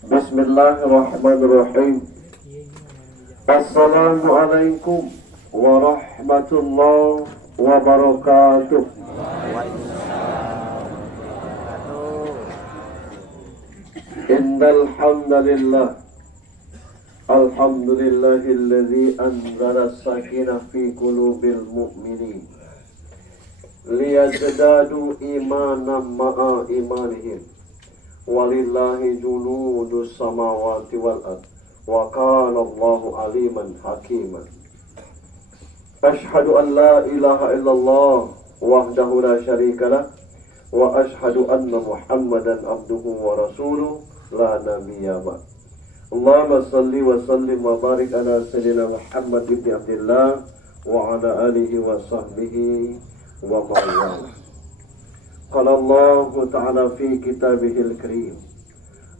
Bismillahirrahmanirrahim. Assalamualaikum warahmatullahi wabarakatuh. Innal hamdalillah alhamdulillahilladzi anzala as-sakinah fi qulubil mu'minin liyazdadu imanan ma'a imanihim walillahi junudus samawati wal ard wa kana Allahu aliman hakiman. Ashhadu an la ilaha illallah wahdahu la syarikalah wa ashhadu anna Muhammadan abduhu wa rasuluh la nabiyya ba'd. Allahumma salli wa sallim wa barik ala sayyidina Muhammad ibn Abdullah wa ala alihi wa sahbihi wa mawala. Qala Allah ta'ala fi kitabihil karim.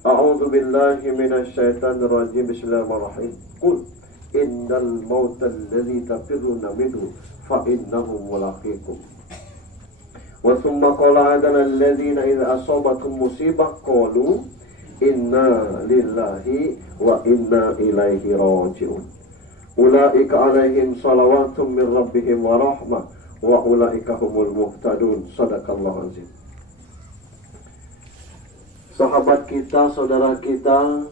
A'udzu billahi minasy syaithanir rajim. Bismillahirrahmanirrahim. Qul innal mauta alladzi tafirruna minhu fa innahu mulaqikum. Wa thumma qala adana alladhina idza asabatum musibah qalu inna lillahi wa inna ilaihi raji'un. Ulaika alaihim salawatum min rabbihim wa rahmah wa ulaika humul muhtadun. Shadaqallahu azim. Sahabat kita, saudara kita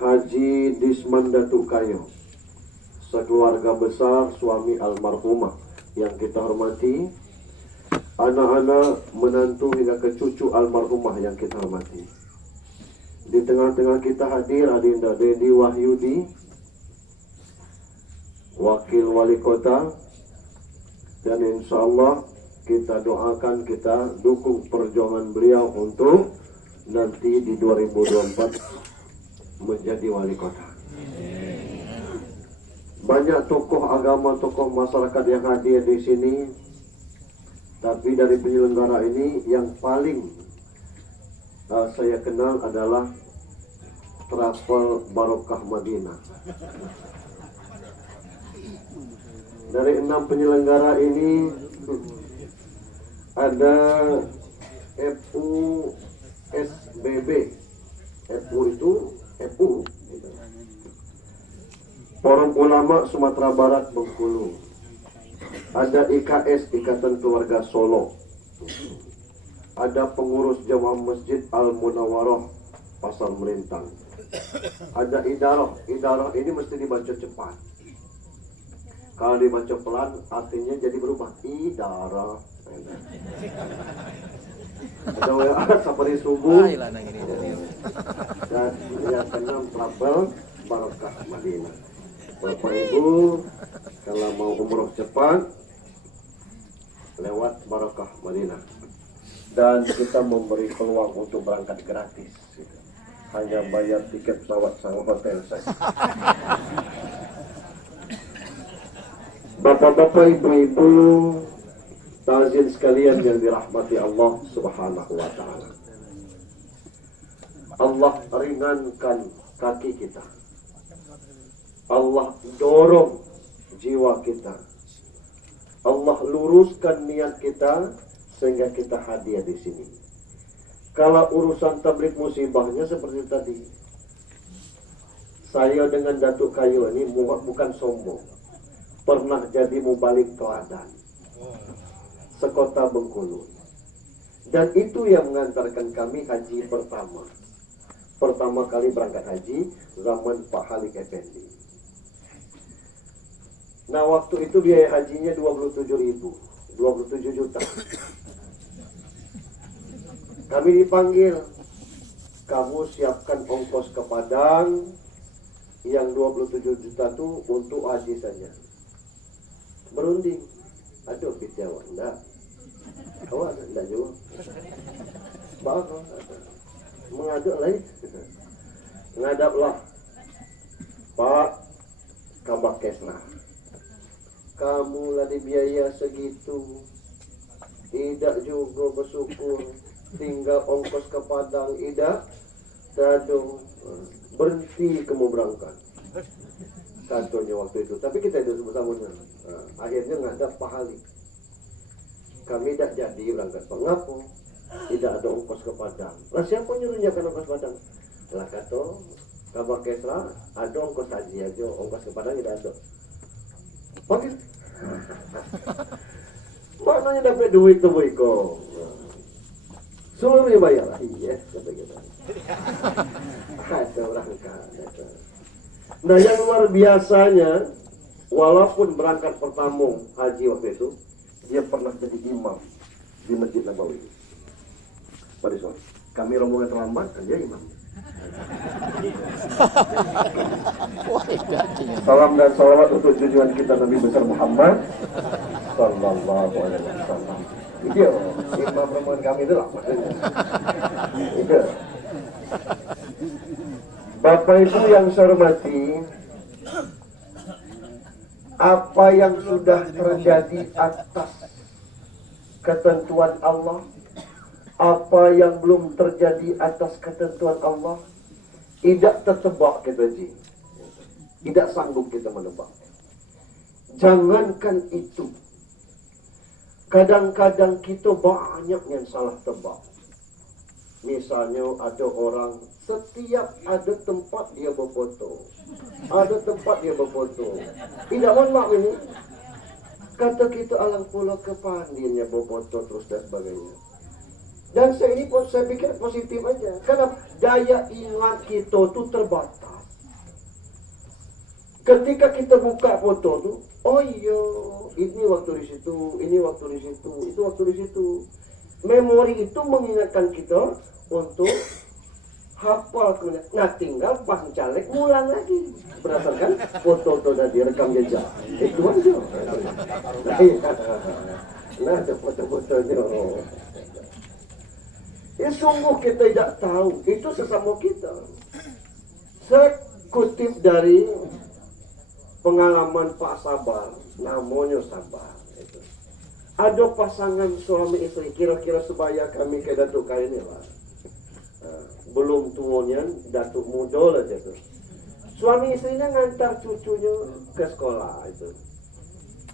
Haji Disman Datuk Kayo, sekeluarga besar suami almarhumah yang kita hormati, anak-anak, menantu hingga ke cucu almarhumah yang kita hormati. Di tengah-tengah kita hadir Adinda Dedi Wahyudi, Wakil Wali Kota, dan insya Allah kita doakan, kita dukung perjuangan beliau untuk nanti di 2024 menjadi wali kota. Banyak tokoh agama, tokoh masyarakat yang hadir di sini, tapi dari penyelenggara ini yang paling saya kenal adalah Travel Barokah Madinah. Dari 6 penyelenggara ini ada FUSBB. FU itu FU, Forum Ulama Sumatera Barat Bengkulu. Ada IKS, Ikatan Keluarga Solo. Ada pengurus Jamaah Masjid Al-Munawwarah Pasar Melintang. Ada Idarah. Idarah ini mesti dibaca cepat. Kalau dibaca pelan artinya jadi berubah. Idarah. Ada WA seperti subuh. Dan yang keenam Travel Barokah Madinah. Bapak Ibu, kalau mau umroh cepat lewat Barokah Madinah. Dan kita memberi peluang untuk berangkat gratis. Hanya bayar tiket pesawat sama hotel saja. Bapak-bapak, ibu-ibu, tazin sekalian yang dirahmati Allah Subhanahu wa ta'ala. Allah ringankan kaki kita. Allah dorong jiwa kita. Allah luruskan niat kita sehingga kita hadir di sini. Kalau urusan tabligh musibahnya seperti tadi, saya dengan Datuk Kayo ini bukan sombong. Pernah jadi mubalik teladan sekota Bengkulu. Dan itu yang mengantarkan kami haji pertama. Pertama kali berangkat haji zaman Pak Halik Effendi. Nah, waktu itu biaya hajinya 27 juta. Kami dipanggil, kamu siapkan ongkos ke Padang yang 27 juta itu untuk haji saja. Berunding, aduh Jawa, enggak. Awak enggak jawab. Bapak mengaduk lagi. Ngadaplah, Pak Kabakeslah. Kamu lah dibiaya segitu, tidak juga bersyukur. Tinggal ongkos ke Padang, tidak. Dadung, berhenti kamu berangkat. Contohnya waktu itu, tapi kita itu bersama-sama. Akhirnya ngadap Pak Halik. Kami tidak jadi berangkat. Mengapa? tidak ada ongkos ke Padang. Lah siapa nyuruhnya kan ongkos Padang? Lah kata Kabar Kesra ada ongkos haji aja, ongkos ke Padang tidak ada. Oke. Maknanya dapat duit tuh boyko. Seluruhnya bayar. Iya, kata kita. Ada orang kaya. Nah yang luar biasanya, walaupun berangkat pertama haji waktu itu, dia pernah jadi imam di Masjid Nabawi. Pada soal, kami rombongan terlambat, kan dia imam. Salam dan salawat untuk junjungan kita Nabi besar Muhammad Sallallahu Alaihi Wasallam. Iya, imam rombongan kami itu lah maksudnya. Iya. Bapak Ibu yang saya hormati, apa yang sudah terjadi atas ketentuan Allah, apa yang belum terjadi atas ketentuan Allah, tidak tertebak kita ji. Tidak sanggup kita menebak. Jangankan itu, kadang-kadang kita banyak yang salah tebak. Misalnya ada orang setiap ada tempat dia berfoto, ada tempat dia berfoto. Tidak mohon maaf ini, kata kita alang pula kepandinnya berfoto terus dan sebagainya. Dan saya pikir positif aja, karena daya ingat kita itu terbatas. Ketika kita buka foto tu, oh iya, ini waktu di situ, ini waktu di situ, itu waktu di situ. Memori itu mengingatkan kita untuk hafal kemudian. Nah tinggal pas caleg ngulang lagi berdasarkan foto-foto dan direkam jejak. Itu aja. Nah ada foto-fotonya. Ya sungguh kita tidak tahu, itu sesama kita. Saya kutip dari pengalaman Pak Sabar, namanya Sabar. Itu. Ada pasangan suami istri, kira-kira sebaya kami ke Datuk kali ini lah. Belum tuanya, Datuk muda lah itu. Suami istrinya ngantar cucunya ke sekolah itu.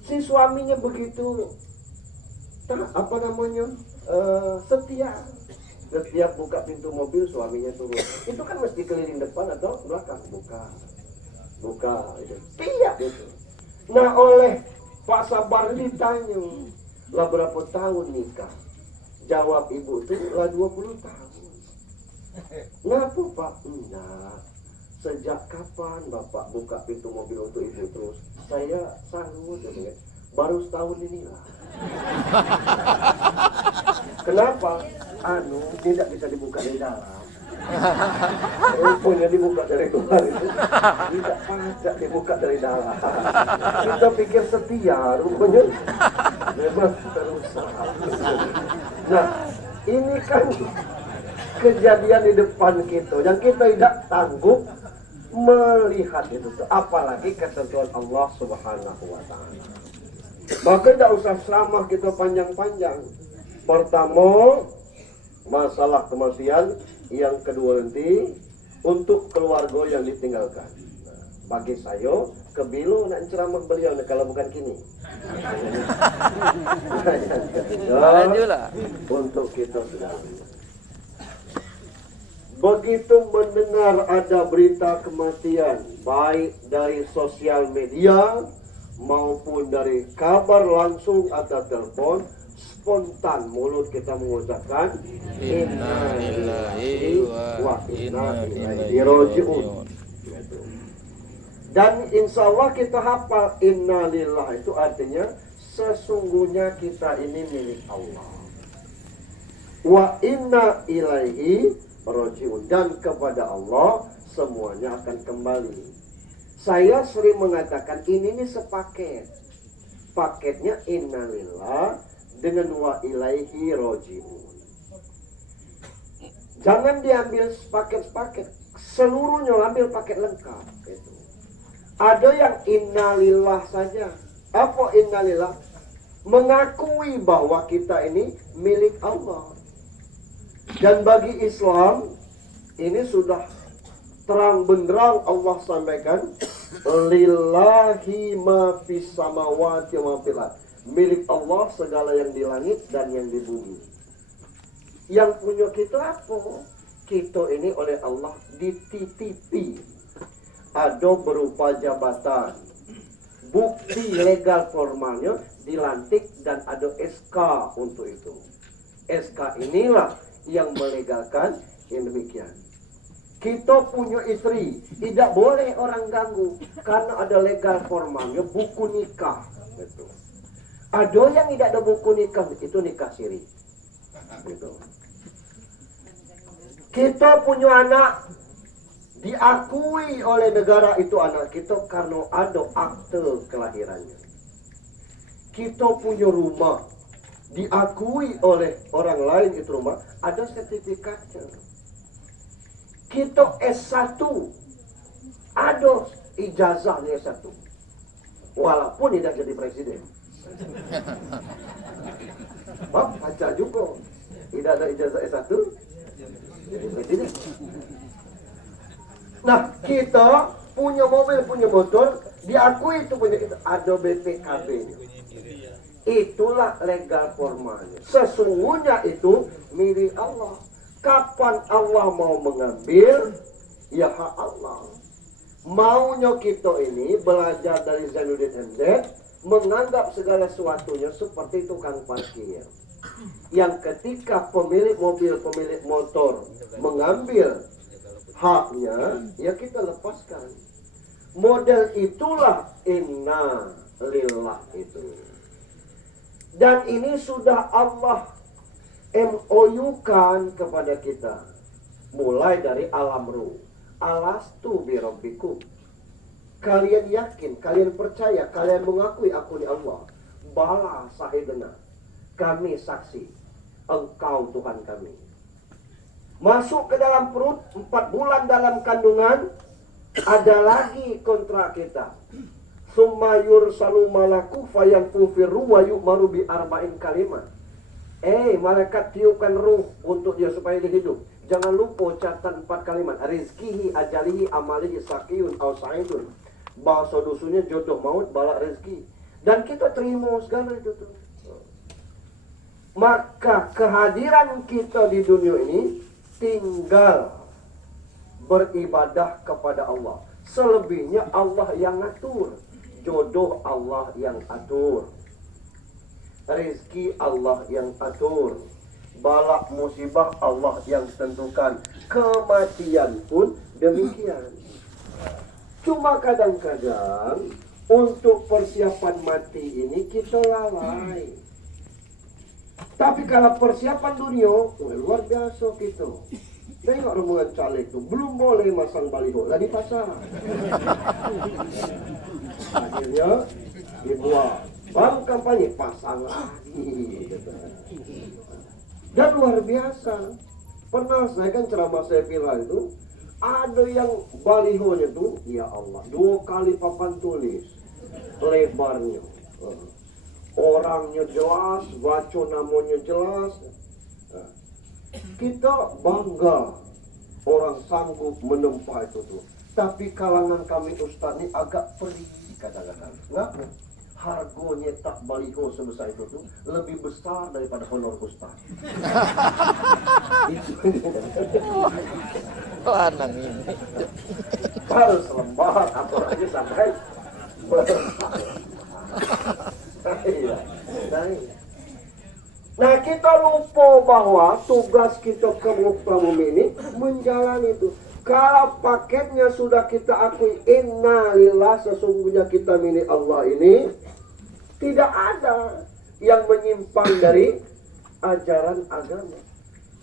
Si suaminya begitu, apa namanya, setia. Setiap buka pintu mobil suaminya turun. Itu kan mesti keliling depan atau belakang, buka itu. Tiap itu. Nah oleh Pak Sabar ditanya, lah berapa tahun nikah? Jawab ibu itu lah 20 tahun. Ngapa Pak? Enggak. Sejak kapan Bapak buka pintu mobil untuk ibu terus? Saya sanggup ya, baru setahun inilah. Kenapa? Tidak bisa dibuka dari dalam. Punya dibuka dari luar itu tidak pajak dibuka dari dalam. Kita pikir setia, rupanya bebas berusaha. Nah, ini kan kejadian di depan kita dan kita tidak sanggup melihat itu, apalagi ketentuan Allah Subhanahu wa Ta'ala. Maka tidak usah ceramah kita panjang-panjang. Pertama, masalah kematian. Yang kedua nanti, untuk keluarga yang ditinggalkan. Bagi saya, kebilu nak ceramah beliau kalau bukan kini. Untuk kita sudah. Begitu mendengar ada berita kematian, baik dari sosial media maupun dari kabar langsung atau telepon, spontan mulut kita mengucapkan inna lillahi wa inna ilaihi raji'un. Dan insya Allah kita hafal inna lillahi, itu artinya sesungguhnya kita ini milik Allah. Wa inna ilaihi raji'un, dan kepada Allah semuanya akan kembali. Saya sering mengatakan ini sepaket. Paketnya inna lillah dengan wa ilaihi raji'un. Jangan diambil paket-paket, seluruhnya ambil paket lengkap gitu. Ada yang innalillah saja. Apa innalillah? Mengakui bahwa kita ini milik Allah. Dan bagi Islam ini sudah terang benderang Allah sampaikan, lillahi ma fis samawati wa ma fil ardh. Milik Allah segala yang di langit dan yang di bumi. Yang punya kita apa? Kita ini oleh Allah dititipi. Ada berupa jabatan, bukti legal formalnya dilantik dan ada SK untuk itu. SK inilah yang melegalkan yang demikian. Kita punya istri, tidak boleh orang ganggu karena ada legal formalnya buku nikah. Gitu. Ada yang tidak ada buku nikah, itu nikah siri. Gitu. Kita punya anak, diakui oleh negara itu anak kita karena ada akte kelahirannya. Kita punya rumah, diakui oleh orang lain itu rumah, ada sertifikatnya. Kita S1, ada ijazahnya S1, walaupun tidak jadi presiden. Baca juga, tidak ada ijazah S1, jadi presiden. Nah, kita punya mobil, punya motor, diakui itu punya kita, ada BPKB-nya. Itulah legal formalnya. Sesungguhnya itu milik Allah. Kapan Allah mau mengambil, ya hak Allah. Maunya kita ini belajar dari Zainuddin MZ, menganggap segala sesuatunya seperti tukang parkir. Yang ketika pemilik mobil, pemilik motor mengambil haknya, ya kita lepaskan. Model itulah inna lillah itu. Dan ini sudah Allah MOU-kan kepada kita. Mulai dari alam ruh. Alastu birabbikum. Kalian yakin, kalian percaya, kalian mengakui aku ni Allah. Bala sahidna. Kami saksi. Engkau Tuhan kami. Masuk ke dalam perut, 4 bulan dalam kandungan, ada lagi kontrak kita. Summa yursalu malaku fayanfu firru wa yu'maru bi arba'in kalimat. Malaikat tiupkan ruh untuk dia supaya dia hidup. Jangan lupa catat 4 kalimat. Rizkihi, ajalihi, amalihi, sakiyun, au sa'idun. Bahasa dusunnya jodoh maut, balak rezeki. Dan kita terima segala itu tuh. Maka kehadiran kita di dunia ini tinggal beribadah kepada Allah. Selebihnya Allah yang atur. Jodoh Allah yang atur. Rezeki Allah yang atur. Balak musibah Allah yang tentukan. Kematian pun demikian. Cuma kadang-kadang untuk persiapan mati ini kita lalai. Tapi kalau persiapan dunia, luar biasa kita. Tengok rombongan caleg itu, belum boleh masang baliho lah di pasar. Akhirnya dibuat. Baru kampanye, pasang lagi. Dan luar biasa. Pernah saya kan ceramah saya viral itu, ada yang balihonya itu, ya Allah, 2 kali papan tulis lebarnya. Orangnya jelas, baca namanya jelas. Kita bangga orang sanggup menempa itu tuh. Tapi kalangan kami ustaz ini agak perih kadang-kadang. Kenapa? Harganya tak baliho sebesar itu tuh lebih besar daripada honor ustaz. Lanang ini. Harus lembar atau aja sampai. Nah, kita lupa bahwa tugas kita ke muka bumi ini menjalani itu. Kalau paketnya sudah kita akui inna lillah, sesungguhnya kita milik Allah ini, tidak ada yang menyimpang dari ajaran agama.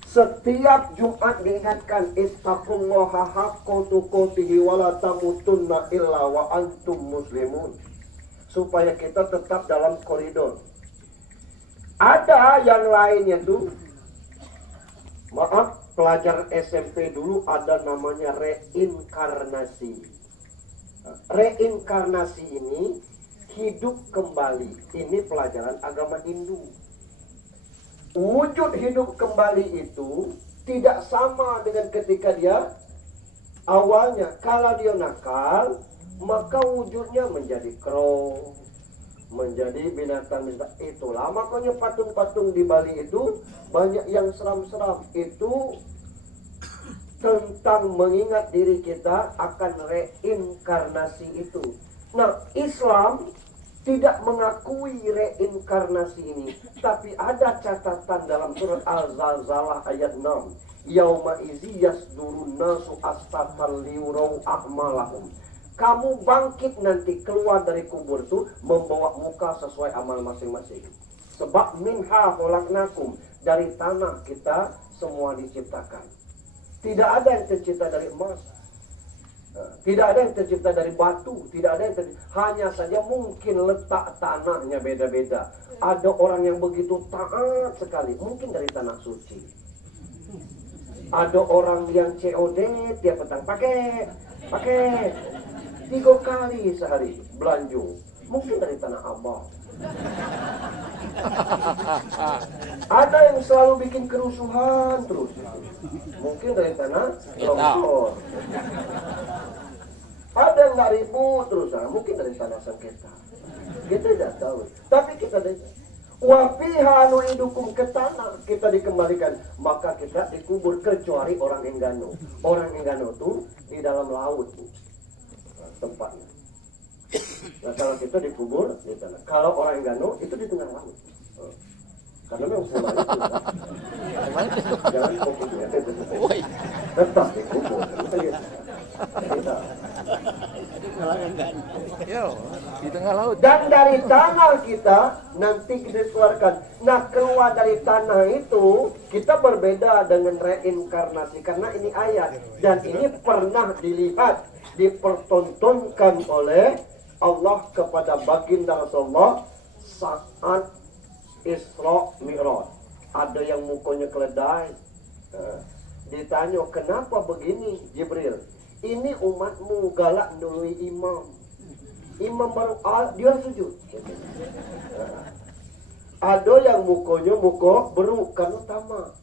Setiap Jumat diingatkan ittaqullaha haqqa tuqatihi wa la tamutunna illa wa antum muslimun. Supaya kita tetap dalam koridor. Ada yang lainnya tuh, maaf, pelajar SMP dulu ada namanya reinkarnasi. Reinkarnasi ini hidup kembali. Ini pelajaran agama Hindu. Wujud hidup kembali itu tidak sama dengan ketika dia awalnya. Kalau dia nakal, maka wujudnya menjadi crow, menjadi binatang-binatang. Itulah makanya patung-patung di Bali itu banyak yang seram-seram. Itu tentang mengingat diri kita akan reinkarnasi itu. Nah, Islam tidak mengakui reinkarnasi ini, tapi ada catatan dalam surat Al-Zalzalah ayat 6. Yauma izi yasdurun nasu astatan liurau a'malahum. Kamu bangkit nanti keluar dari kubur itu membawa muka sesuai amal masing-masing. Sebab minha khalaqnakum, dari tanah kita semua diciptakan. Tidak ada yang tercipta dari emas, tidak ada yang tercipta dari batu, tidak ada yang tercipta. Hanya saja mungkin letak tanahnya beda-beda. Ada orang yang begitu taat sekali, mungkin dari tanah suci. Ada orang yang COD tiap petang pakai 3 kali sehari belanja, mungkin dari tanah Abang. Ada yang selalu bikin kerusuhan terus, mungkin dari tanah longsor. Ada yang nggak ribut terus, mungkin dari tanah sengketa. Kita tidak tahu, tapi kita dengar. Wafiha nu'idukum, ke tanah kita dikembalikan, maka kita dikubur kecuali orang Enggano. Orang Enggano itu di dalam laut tempatnya. Nah, kalau kita dikubur di tanah. Kalau orang Enggano itu di tengah laut. Karena memang semua itu jangan fokusnya tetap dikubur. Kita di tengah laut. Dan dari tanah kita nanti kita keluarkan. Nah, keluar dari tanah itu kita berbeda dengan reinkarnasi, karena ini ayat dan ini pernah dilihat, dipertontonkan oleh Allah kepada baginda Rasulullah saat Isra Mi'raj. Ada yang mukanya keledai. Ditanya, kenapa begini Jibril? Ini umatmu galak ndului imam. Imam baru dia sujud. Ada yang mukanya muka beruk karena tamak.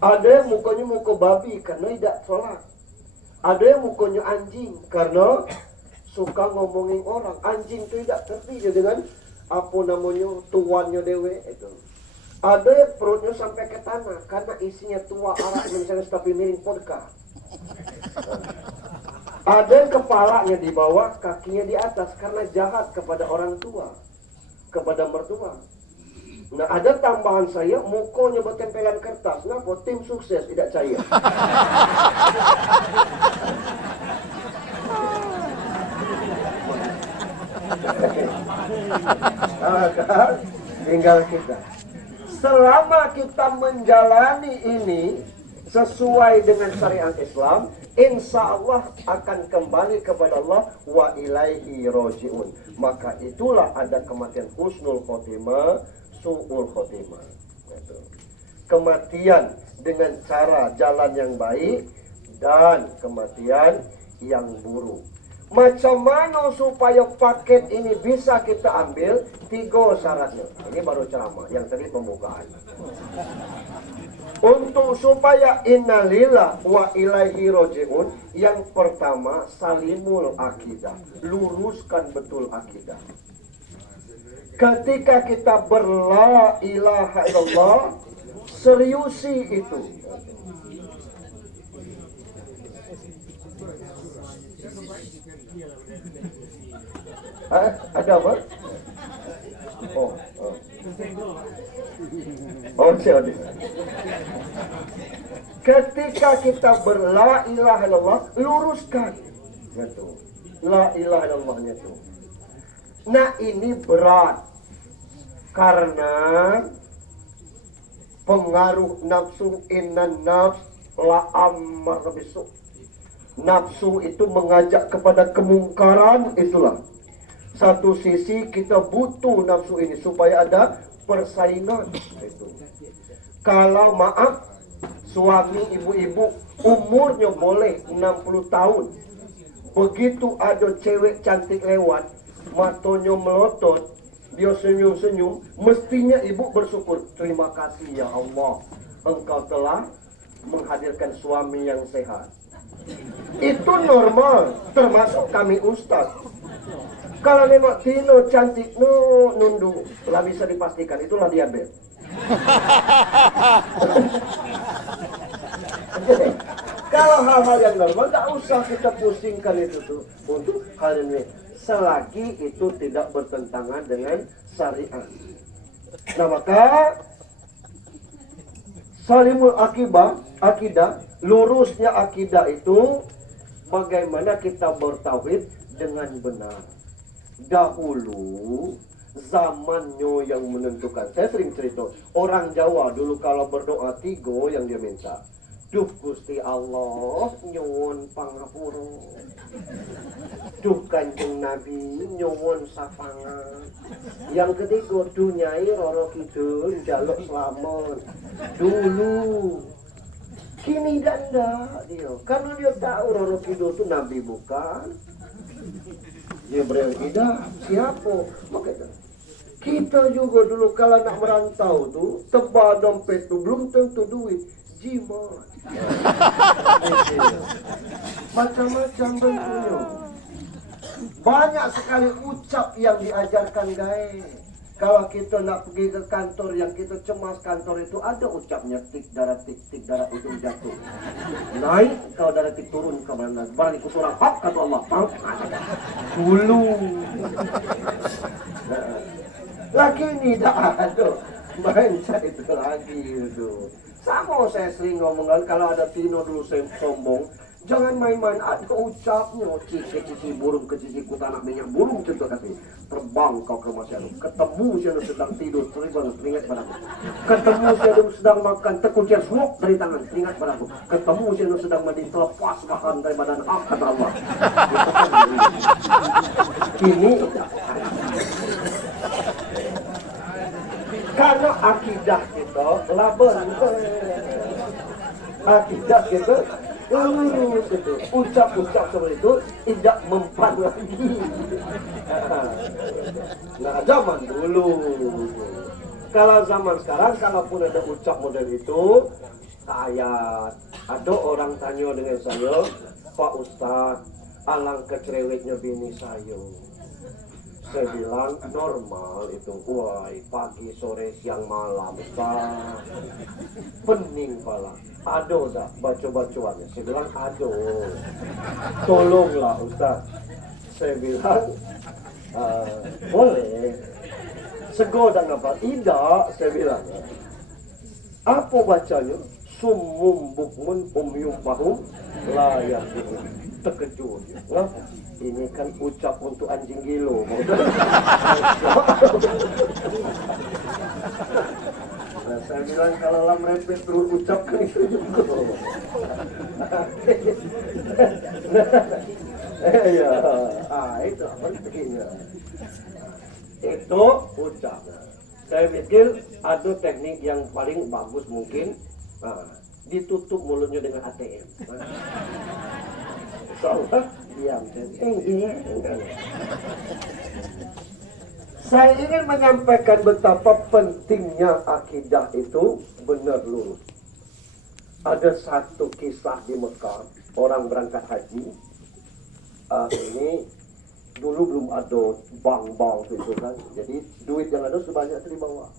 Ada yang mukanya muka babi karena tidak sholat. Ada yang mukanya anjing karena suka ngomongin orang. Anjing itu tidak terti dengan apa namanya tuannya dewe itu. Ada yang perutnya sampai ke tanah karena isinya tua arak misalnya tapi miring vodka. Ada yang kepalanya di bawah, kakinya di atas karena jahat kepada orang tua, kepada mertua. Nah, ada tambahan saya, mukanya bertempelan kertas. Kenapa? Tim sukses tidak cair. Tinggal kita. Selama kita menjalani ini sesuai dengan syariat Islam, insya Allah akan kembali kepada Allah, wa ilaihi roji'un. Maka itulah ada kematian husnul khotimah, su'ul khotimah. Kematian dengan cara jalan yang baik dan kematian yang buruk. Macam mana supaya paket ini bisa kita ambil? 3 syaratnya. Ini baru ceramah, yang tadi pembukaan. Untuk supaya innalillah wa ilaihi roji'un, yang pertama salimul akidah, luruskan betul akidah. Ketika kita berla ilaha illallah, seriusi itu. Ada apa? Sorry. Ketika kita berla ilaha illallah, luruskan gitu. La ilaha illallahnya itu. Nah, ini berat karena pengaruh nafsu, innan nafs la ammar bisu. Nafsu itu mengajak kepada kemungkaran, itulah. Satu sisi kita butuh nafsu ini supaya ada persaingan. Itu. Kalau maaf, suami ibu-ibu umurnya boleh 60 tahun. Begitu ada cewek cantik lewat, matanya melotot, dia senyum-senyum, mestinya ibu bersyukur. Terima kasih ya Allah, Engkau telah menghadirkan suami yang sehat. Itu normal, termasuk kami ustaz. Kalau nengok Tino cantik nunduk, lah bisa dipastikan itulah diabetes. Kalau hal-hal yang normal nggak usah kita pusingkan itu tuh untuk hal ini, selagi itu tidak bertentangan dengan syariat. Nah maka salimul akidah, lurusnya akidah itu bagaimana kita bertauhid dengan benar. Dahulu zamannya yang menentukan. Saya sering cerita, orang Jawa dulu kalau berdoa tiga yang dia minta. Duh Gusti Allah nyuwun pangapura. Duh Kanjeng Nabi nyuwun sapangan. Yang ketiga dunyai roro kidul njaluk slamet. Dulu kini enggak dia. Karena dia tahu roro kidul itu Nabi bukan. Dia berilmu siapa? Makanya kita juga dulu kalau nak merantau tuh tebal dompet tuh belum tentu duit, jimat. Macam-macam bentuknya. Banyak sekali ucap yang diajarkan guys. Kalau kita nak pergi ke kantor yang kita cemas, kantor itu ada ucapnya tik darah ujung jatuh. Naik kalau darah tik turun ke mana? Barang ikut surah hak kata Allah. Dulu. Lagi ini tak ada. Baca itu lagi itu. Sama saya sering ngomong kalau ada Tino dulu saya sombong. Jangan main-main, ada ucapnya. Cici burung ke cici kutanak minyak burung contoh kasih. Terbang kau ke masyarakat. Ketemu siapa sedang tidur, teringat padaku. Ketemu siapa sedang makan tekucian suap dari tangan, teringat padaku. Ketemu siapa sedang mandi terlepas makan dari badan kata Allah. Ini karena akidah kita laban. Akidah kita lurus itu, ucap-ucap seperti itu tidak mempan lagi. Nah zaman dulu, kalau zaman sekarang kalaupun ada ucap model itu, ayat ada orang tanya dengan saya, Pak Ustadz, alangkah cerewetnya bini saya. Saya bilang normal itu, wah pagi, sore, siang, malam, Ustaz. Pening pala. Ada tak baca-bacaannya? Saya bilang ada. Tolonglah Ustaz. Saya bilang boleh. Sego dan apa? Tidak, saya bilang. Apa bacanya? Summum bukmun umyum pahum layak itu. Terkejut. Kenapa? Ini kan ucap untuk anjing gilo. Nah, saya bilang kalau lam repet terus ucapkan itu juga. Ya, itu pentingnya. Itu ucap. Saya pikir ada teknik yang paling bagus mungkin. Ditutup mulutnya dengan ATM. Insyaallah diam. Saya ingin menyampaikan betapa pentingnya akidah itu benar lurus. Ada satu kisah di Mekah, orang berangkat haji. Ini dulu belum ada bank itu kan. Jadi duit yang ada sebanyak itu dibawa.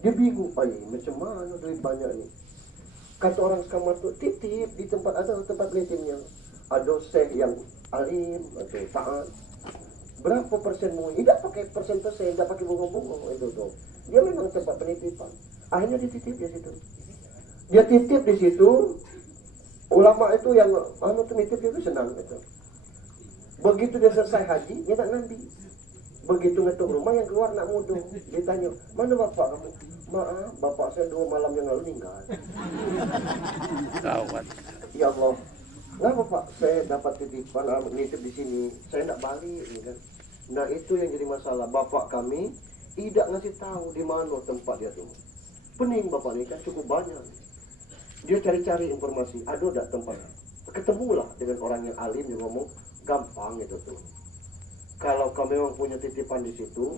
Dia bingung, macam mana duit banyak ni? Kata orang sekamar tu, titip di tempat ada tempat meetingnya. Ada syekh yang alim, ada taat. Berapa persen mu? Tidak pakai persen-persen, tidak pakai bunga-bunga itu tuh. Dia memang tempat penitipan. Akhirnya dititip di situ. Dia titip di situ. Ulama itu yang nitip itu senang itu. Begitu dia selesai haji, dia nak ngambil. Begitu ngetuk rumah yang keluar nak mudu. Dia tanya, mana bapak kamu? Maaf, bapak saya 2 malam yang lalu meninggal. Kawat. Ya Allah. Kenapa Pak? Saya dapat titipan nitip di sini. Saya tidak balik, kan? Nah itu yang jadi masalah. Bapak kami tidak ngasih tahu di mana tempat dia tuh. Pening bapak ini kan cukup banyak. Dia cari-cari informasi. Ada tidak tempat? Ketemulah dengan orang yang alim yang ngomong gampang itu tuh. Kalau kau memang punya titipan di situ,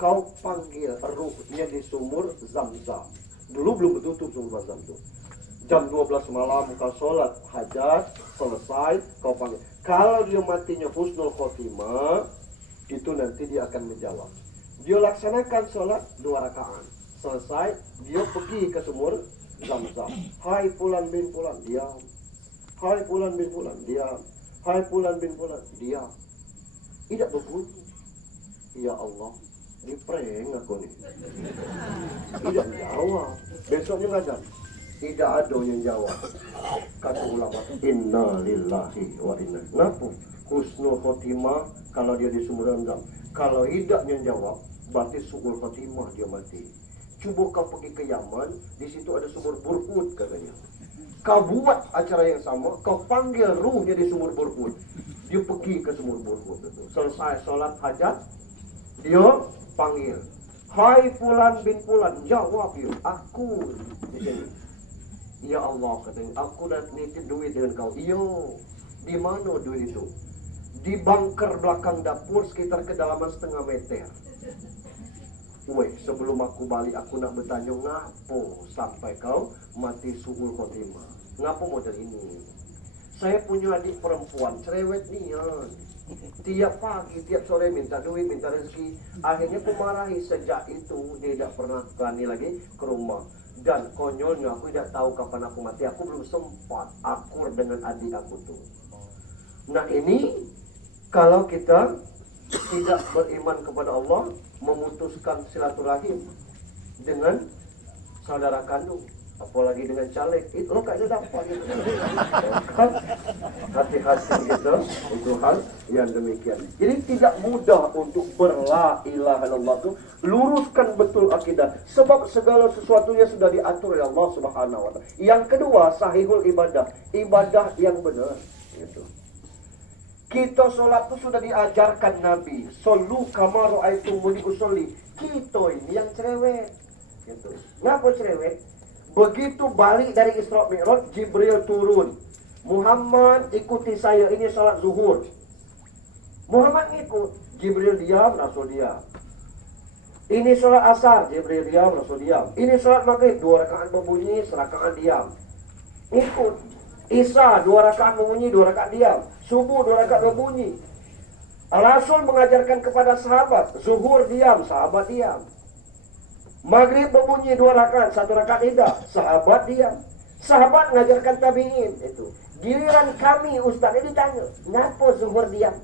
kau panggil ruhnya di sumur Zam-Zam. Dulu belum tutup sumur Zam tuh. Jam 12 malam kau sholat hajat selesai kau panggil. Kalau dia matinya husnul khotimah, itu nanti dia akan menjawab. Dia laksanakan sholat 2 rakaat. Selesai, dia pergi ke sumur Zam-Zam. Hai Fulan bin Fulan, diam. Hai Fulan bin Fulan, diam. Hai Fulan bin Fulan, diam. Tidak berbunyi. Ya Allah, diprank aku nih. Tidak jawab. Besoknya ngajak. Tidak ada yang jawab. Kata ulama, inna lillahi wa inna. Kenapa? Husnul khotimah kalau dia di sumur Zam-Zam. Kalau tidak yang jawab, berarti suul khotimah dia mati. Coba kau pergi ke Yaman, di situ ada sumur Burqud katanya. Kau buat acara yang sama, kau panggil ruhnya di sumur Burqud. Dia pergi ke sumur Burqud itu. Selesai sholat hajat, dia panggil. Hai Fulan bin Fulan, jawab dia. Aku di sini. Ya Allah katanya, aku dah nitip duit dengan kau. Iyo, di mana duit itu? Di bunker belakang dapur sekitar kedalaman 1/2 meter. Weh, sebelum aku balik aku nak bertanya ngapo sampai kau mati suul khotimah. Ngapo model ini? Saya punya adik perempuan cerewet nian. Tiap pagi, tiap sore minta duit, minta rezeki. Akhirnya aku marahi. Sejak itu dia tidak pernah berani lagi ke rumah. Dan konyolnya aku tidak tahu kapan aku mati. Aku belum sempat akur dengan adik aku tuh. Nah ini kalau kita tidak beriman kepada Allah, memutuskan silaturahim dengan saudara kandung, apalagi dengan caleg, itu lo kayaknya dapat gitu. Hati-hati gitu, itu hal yang demikian. Jadi tidak mudah untuk berla ilaha illallah itu, luruskan betul akidah, sebab segala sesuatunya sudah diatur oleh Allah Subhanahu wa taala. Yang kedua, sahihul ibadah, ibadah yang benar gitu. Kita sholat itu sudah diajarkan Nabi. Solu kama ra'aitumuni usolli. Kita ini yang cerewet. Gitu. Ngapa cerewet? Begitu balik dari Isra Mi'raj, Jibril turun. Muhammad ikuti saya, ini sholat zuhur. Muhammad ikut. Jibril diam, Rasul diam. Ini sholat asar, Jibril diam, Rasul diam. Ini sholat maghrib, 2 rakaat berbunyi, 1 rakaat diam. Ikut. Isya 2 rakaat berbunyi, 2 rakaat diam. Subuh 2 rakaat berbunyi. Rasul mengajarkan kepada sahabat, zuhur diam, sahabat diam. Maghrib berbunyi 2 rakaat, 1 rakaat tidak, sahabat diam. Sahabat mengajarkan tabi'in itu. Giliran kami ustaz ini ditanya, kenapa zuhur diam?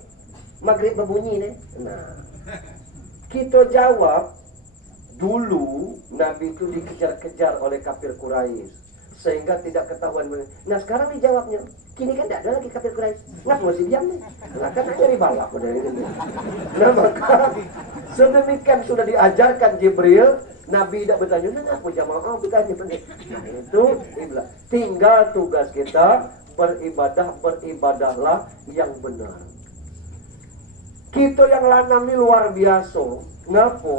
Maghrib berbunyi nih. Nah, kita jawab, dulu Nabi itu dikejar-kejar oleh kafir Quraisy sehingga tidak ketahuan. Nah sekarang dijawabnya, kini kan tidak ada lagi kafir Quraisy, nggak masih diam nih. Nah kan dari balap udah ini. Nah maka sedemikian sudah diajarkan Jibril, Nabi tidak bertanya, nah aku jamaah bertanya. Nah itu tinggal tugas kita beribadahlah yang benar. Kita yang lanang ini luar biasa. Ngapa?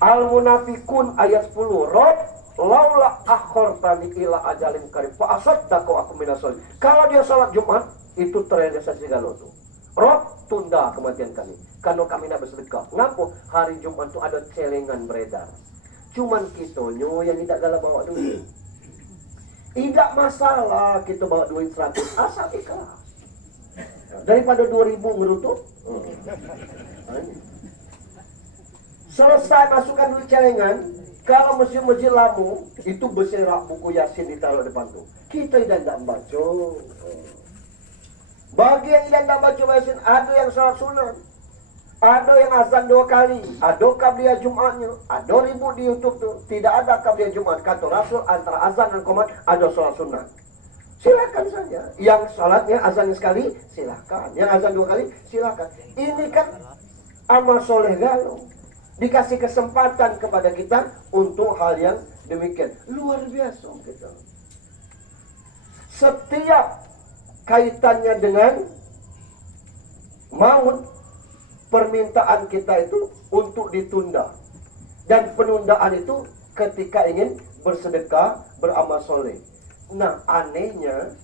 Al-Munafikun ayat 10. Rob laula akhortani ila ajalim karim fa asaddaqu aku minasol. Kalau dia salat Jumat itu terrealisasi segala itu. Rob tunda kematian kami karena kami tidak bersedekah. Ngapa? Hari Jumat itu ada celengan beredar. Cuman kita yang tidak galak bawa duit. Tidak masalah kita bawa duit 100 asal ikhlas. Daripada 2000 ngerutut. Selesai masukkan duit celengan. Kalau masjid-masjid Lamu itu berserak buku Yasin ditaruh depan tuh. Kita tidak membaca. Bagi yang tidak baca Yasin, ada yang sholat sunat, ada yang azan 2 kali, ada qabliyah Jumatnya, ada ribut di YouTube tuh. Tidak ada qabliyah Jumat. Kata Rasul antara azan dan qomat ada sholat sunat. Silakan saja. Yang sholatnya azan sekali, silakan. Yang azan 2 kali, silakan. Ini kan amal soleh galau. Dikasih kesempatan kepada kita untuk hal yang demikian. Luar biasa kita. Setiap kaitannya dengan maut, permintaan kita itu untuk ditunda. Dan penundaan itu ketika ingin bersedekah, beramal soleh. Nah anehnya,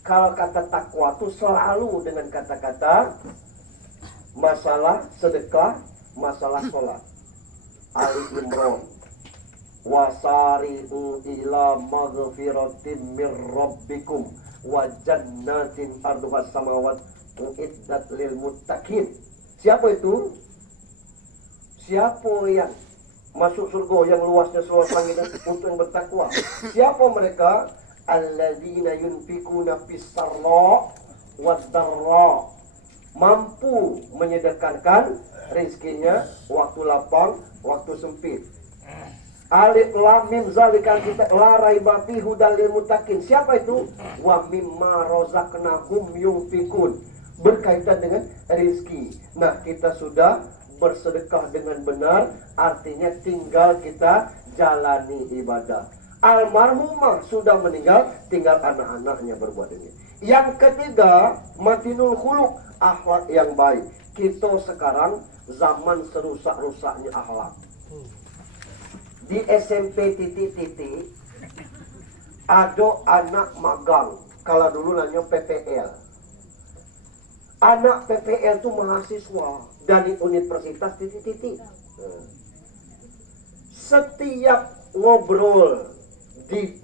kalau kata takwa itu selalu dengan kata-kata masalah sedekah, masalah sholat. Ali Imran, wasari'u ila maghfiratin mir rabbikum wa jannatin arduhas samawat uiddat lil muttaqin. Siapa itu? Siapa yang masuk surga yang luasnya seluas langit untuk yang bertakwa? Siapa mereka? Alladzina yunfikuna fis-sarra wad-dharra, mampu menyedekahkan rezekinya waktu lapang, waktu sempit. Alif lam mim zalika kitab la raiba fihi hudal lil muttaqin. Siapa itu? Wa mimma razaqnahum yunfikun. Berkaitan dengan rezeki. Nah, kita sudah bersedekah dengan benar, artinya tinggal kita jalani ibadah. Almarhumah sudah meninggal, tinggal anak-anaknya berbuat ini. Yang ketiga, matinul khuluq, akhlak yang baik. Kita sekarang zaman serusak-rusaknya akhlak. Di SMP titik-titik ada anak magang. Kalau dulu namanya PPL. Anak PPL itu mahasiswa dari universitas titik-titik. Setiap ngobrol di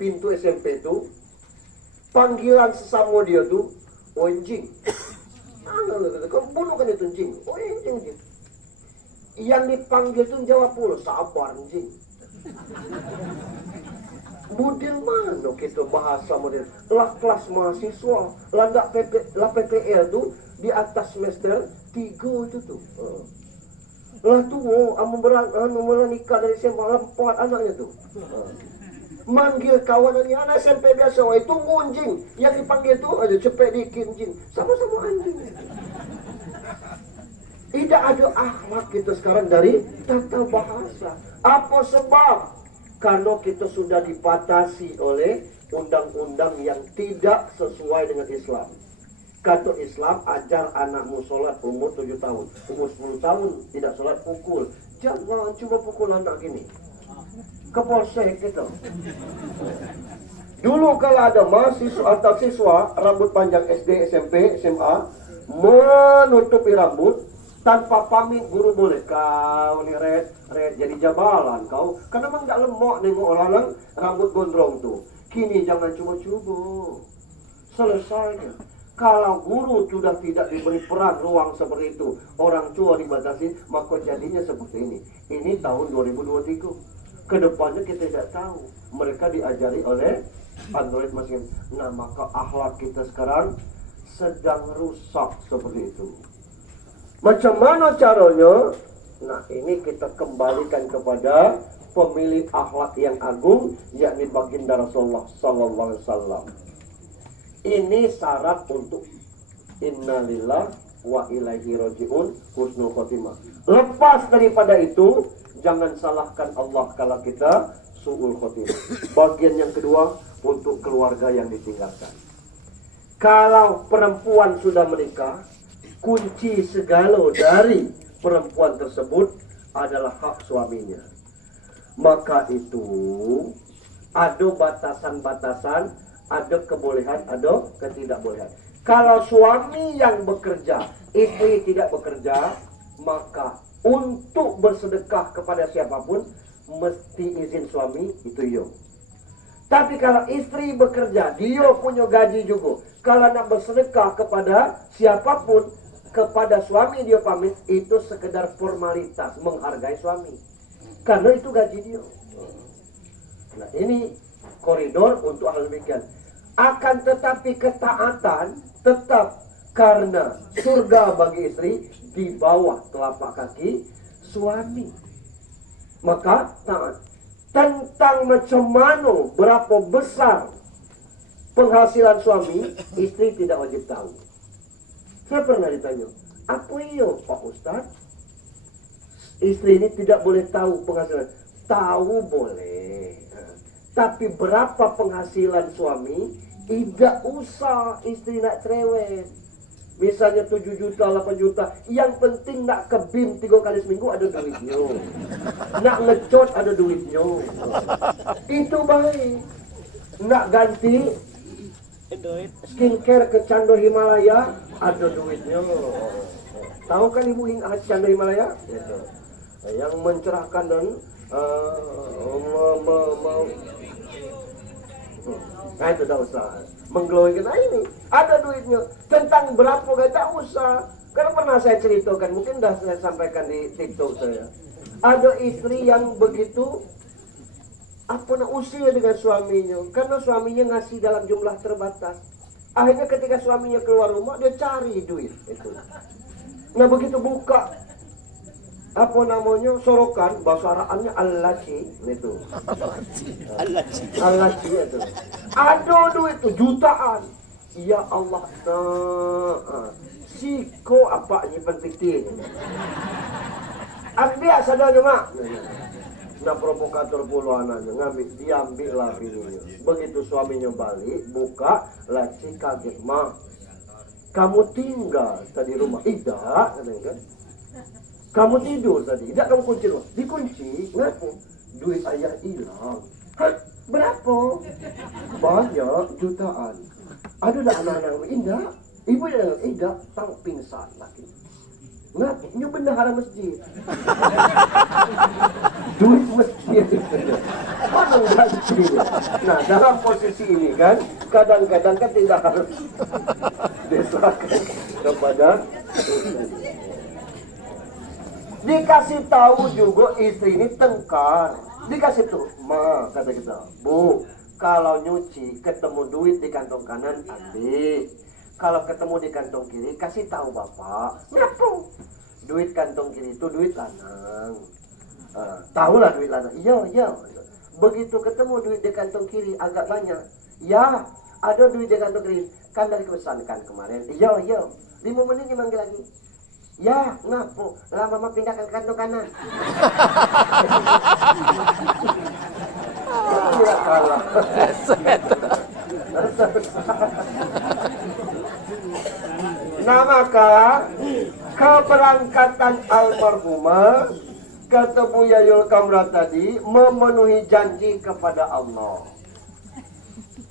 pintu SMP itu, panggilan sesama dia tuh anjing. Kamu bunuh kan itu anjing. Oh anjing. Yang dipanggil tuh jawab pula, sabar anjing. Model mana kita bahasa model? Lah kelas mahasiswa, lah PPL tuh di atas semester 3 itu tuh. Lah tuh anu nikah dari SMA 4 anaknya tuh. Manggil kawanannya anak SMP biasa, wah itu anjing. Yang dipanggil tuh ada cepet dikit anjing. Sama-sama anjing. Tidak ada akhlak kita sekarang dari tata bahasa. Apa sebab? Karena kita sudah dibatasi oleh undang-undang yang tidak sesuai dengan Islam. Kata Islam, ajar anakmu sholat umur 7 tahun. Umur 10 tahun tidak sholat, pukul. Jangan cuma pukul anak gini. Ke polsek gitu. Dulu kalau ada mahasiswa atau siswa rambut panjang SD, SMP, SMA menutupi rambut tanpa pamit, guru boleh kau nih red jadi jabalan kau. Karena memang gak lemok nengok orang rambut gondrong tuh. Kini jangan cuma-cuma. Selesainya. Kalau guru sudah tidak diberi peran ruang seperti itu, orang tua dibatasi, maka jadinya seperti ini. Ini tahun 2023. Kedepannya kita tidak tahu. Mereka diajari oleh Android masing. Nah, maka akhlak kita sekarang sedang rusak seperti itu. Macam mana caranya? Nah, ini kita kembalikan kepada pemilik akhlak yang agung, yakni baginda Rasulullah sallallahu alaihi wasallam. Ini syarat untuk innalillah wa ilaihi rajiun husnul khotimah. Lepas daripada itu, jangan salahkan Allah kalau kita su'ul khotimah. Bagian yang kedua untuk keluarga yang ditinggalkan. Kalau perempuan sudah menikah, kunci segala dari perempuan tersebut adalah hak suaminya. Maka itu ada batasan-batasan, ada kebolehan, ada ketidakbolehan. Kalau suami yang bekerja, istri tidak bekerja, maka untuk bersedekah kepada siapapun mesti izin suami, itu yo. Tapi kalau istri bekerja, dia punya gaji juga. Kalau nak bersedekah kepada siapapun, kepada suami dia pamit, itu sekedar formalitas, menghargai suami. Karena itu gaji dia. Nah, ini koridor untuk hal demikian. Akan tetapi ketaatan tetap, karena surga bagi istri di bawah telapak kaki suami. Maka taat. Tentang macam mana, berapa besar penghasilan suami, istri tidak wajib tahu. Saya pernah ditanya, apa iya Pak Ustaz? Istri ini tidak boleh tahu penghasilan. Tahu boleh. Tapi berapa penghasilan suami, tidak usah istri nak cerewet. Misalnya 7 juta, 8 juta. Yang penting nak ke BIM 3 kali seminggu ada duitnya. Nak ngecot ada duitnya. Itu baik. Nak ganti skincare ke Cando Himalaya ada duitnya. Tahu kan ibu Cando Himalaya? Gitu. Yang mencerahkan dan nah itu tak usah mengglowingkan. Nah ini ada duitnya. Tentang berapa gak tak usah. Karena pernah saya ceritakan, mungkin sudah saya sampaikan di TikTok saya. Ada istri yang begitu usia dengan suaminya, karena suaminya ngasih dalam jumlah terbatas. Akhirnya ketika suaminya keluar rumah, dia cari duit itu. Nah begitu buka sorokan, bahasa Arabnya al-laci itu. Al-laci itu. Ada duit itu jutaan. Ya Allah, siko apa ini penting. Biasa dah mak. Nah provokator puluh anaknya diambil lah bininya. Begitu suaminya balik, buka, laci kaget mak. Kamu tinggal tadi rumah? Tidak, kan? Kamu tidur tadi? Tidak, kamu kunci rumah? Dikunci, kenapa? Duit ayah hilang. Hah? Berapa? Banyak, jutaan. Ada anak-anak indah, ibu yang indah, tang pingsan lagi. Kenapa? Ini bendahara masjid. Duit masjid. Mana ganti? Nah, dalam posisi ini kan, kadang-kadang kan tidak harus desakan kepada dikasih tahu juga istri ini tengkar. Dikasih tuh, ma kata kita, bu, kalau nyuci ketemu duit di kantong kanan ambil. Kalau ketemu di kantong kiri kasih tahu bapak. Kenapa? Duit kantong kiri itu duit lanang. Tahulah duit lanang. Iya. Begitu ketemu duit di kantong kiri agak banyak. Ya, ada duit di kantong kiri. Kan dari pesankan kemarin. Iya. 5 menit dimanggil lagi. Ya, ngapu. Lah mama pindahkan ke kantong kanan. Ya kalah. Nah maka keberangkatan almarhumah kata Buya Yul Kamra tadi memenuhi janji kepada Allah.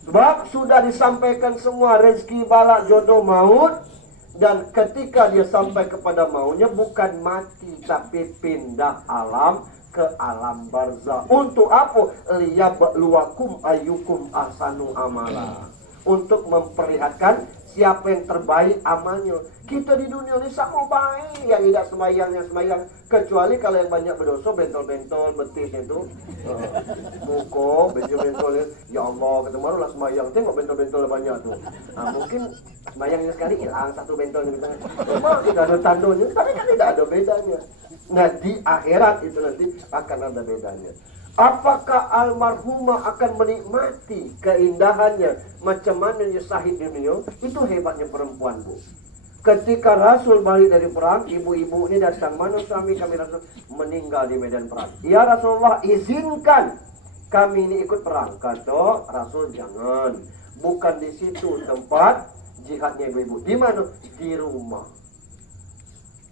Sebab sudah disampaikan semua rezeki balak jodoh maut. Dan ketika dia sampai kepada maunya bukan mati tapi pindah alam ke alam barzah. Untuk apa? Liyabluwakum ayyukum ahsanu amala. Untuk memperlihatkan siapa yang terbaik amalnya. Kita di dunia ini sama baik. Yang tidak semayang. Kecuali kalau yang banyak berdosa, bentol-bentol, betis itu. Muko, bentol-bentol. Ya Allah, ketemu lah semayang. Tengok bentol-bentol banyak tuh. Mungkin semayangnya sekali hilang satu bentol. Memang tidak ada tandanya, tapi kan tidak ada bedanya. Nah di akhirat itu nanti akan ada bedanya. Apakah almarhumah akan menikmati keindahannya macam mana dia sahid di dunia? Itu hebatnya perempuan, Bu. Ketika Rasul balik dari perang, ibu-ibu ini datang, mana suami kami Rasul meninggal di medan perang. Ya Rasulullah, izinkan kami ini ikut perang. Kata Rasul, jangan. Bukan di situ tempat jihadnya ibu-ibu. Di mana? Di rumah.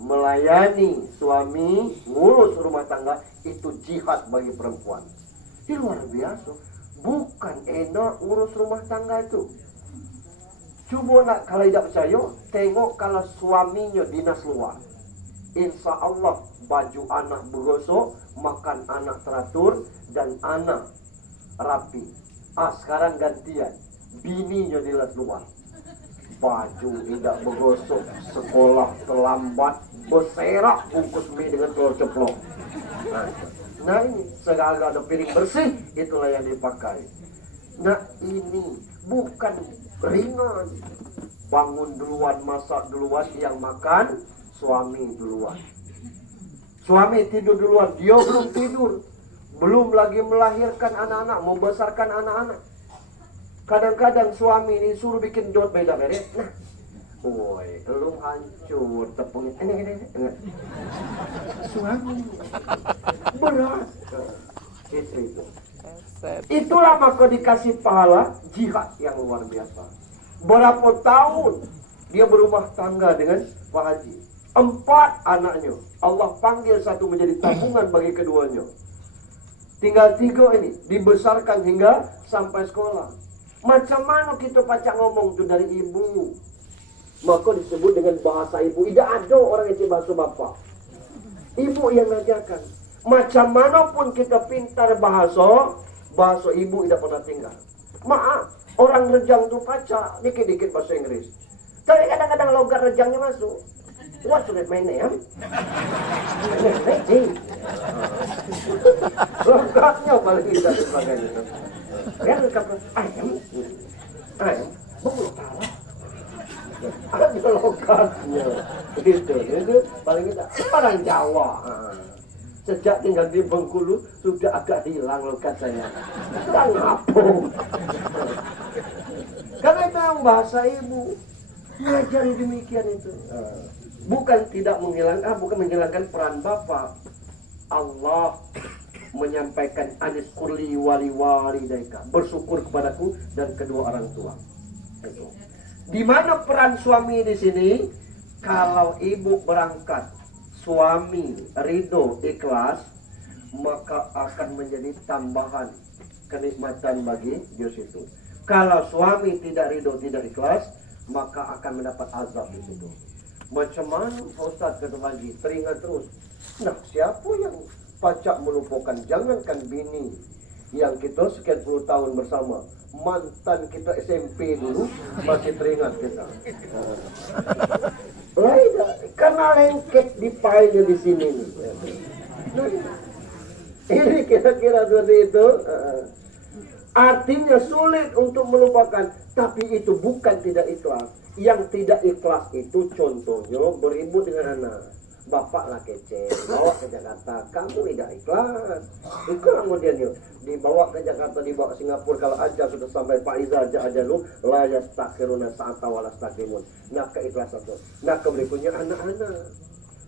Melayani suami, ngurus rumah tangga, itu jihad bagi perempuan. Ini luar biasa. Bukan enak ngurus rumah tangga itu. Coba nak, kalau tidak percaya, tengok kalau suaminya dinas luar. Insya Allah baju anak bergosok, makan anak teratur, dan anak rapi. Sekarang gantian, bininya dinas luar. Baju tidak bergosok, sekolah terlambat, berserak bungkus mie dengan telur ceplok. Nah ini, segala ada piring bersih, itulah yang dipakai. Nah ini bukan ringan. Bangun duluan, masak duluan, yang makan suami duluan. Suami tidur duluan, dia belum tidur. Belum lagi melahirkan anak-anak, membesarkan anak-anak. Kadang-kadang suami ini suruh bikin jod beda beres. Nah, woi, lu hancur tepungnya. Ini. Suami berat. Itu. Itulah maka dikasih pahala jihad yang luar biasa. Berapa tahun dia berumah tangga dengan Pak Haji. 4 anaknya. Allah panggil satu menjadi tabungan bagi keduanya. Tinggal 3 ini dibesarkan hingga sampai sekolah. Macam mana kita pacak ngomong tu dari ibu? Maka disebut dengan bahasa ibu. Tidak ada orang yang bahasa bapak. Ibu yang mengajarkan. Macam mana pun kita pintar bahasa ibu tidak pernah tinggal. Maaf, orang rejang tu pacak dikit-dikit bahasa Inggris. Tapi kadang-kadang logat rejangnya masuk. What should my name? Lady. Lengkapnya paling tidak dan sebagainya. Ya lengkapnya ayam, bengkala. Ada lokatnya. Itu paling tidak orang Jawa. Sejak tinggal di Bengkulu sudah agak hilang logat saya. Kurang ngapung. Karena itu yang bahasa ibu ngajari demikian itu. Bukan menghilangkan peran Bapak. Allah menyampaikan anis kurli wali daika, bersyukur kepadaku dan kedua orang tua. Itu. Di mana peran suami di sini? Kalau ibu berangkat, suami ridho ikhlas, maka akan menjadi tambahan kenikmatan bagi Dios itu. Kalau suami tidak ridho, tidak ikhlas, maka akan mendapat azab di situ. Macam mana Ustaz kata lagi, teringat terus. Nah, siapa yang pacak melupakan? Jangankan bini yang kita sekian puluh tahun bersama, mantan kita SMP dulu masih teringat kita. Karena lengket di pailnya di sini nih. Ini kira-kira seperti itu. Artinya sulit untuk melupakan, tapi itu bukan tidak ikhlas. Yang tidak ikhlas itu contohnya beribut dengan anak. Bapak lah kece, bawa ke Jakarta, kamu tidak ikhlas. Itu kemudian yuk, dibawa ke Jakarta, dibawa ke Singapura. Kalau aja sudah sampai Pak Iza aja lu, la yastakhiruna sa'ata wa lastaqimun. Nah keikhlasan itu. Nah berikutnya anak-anak.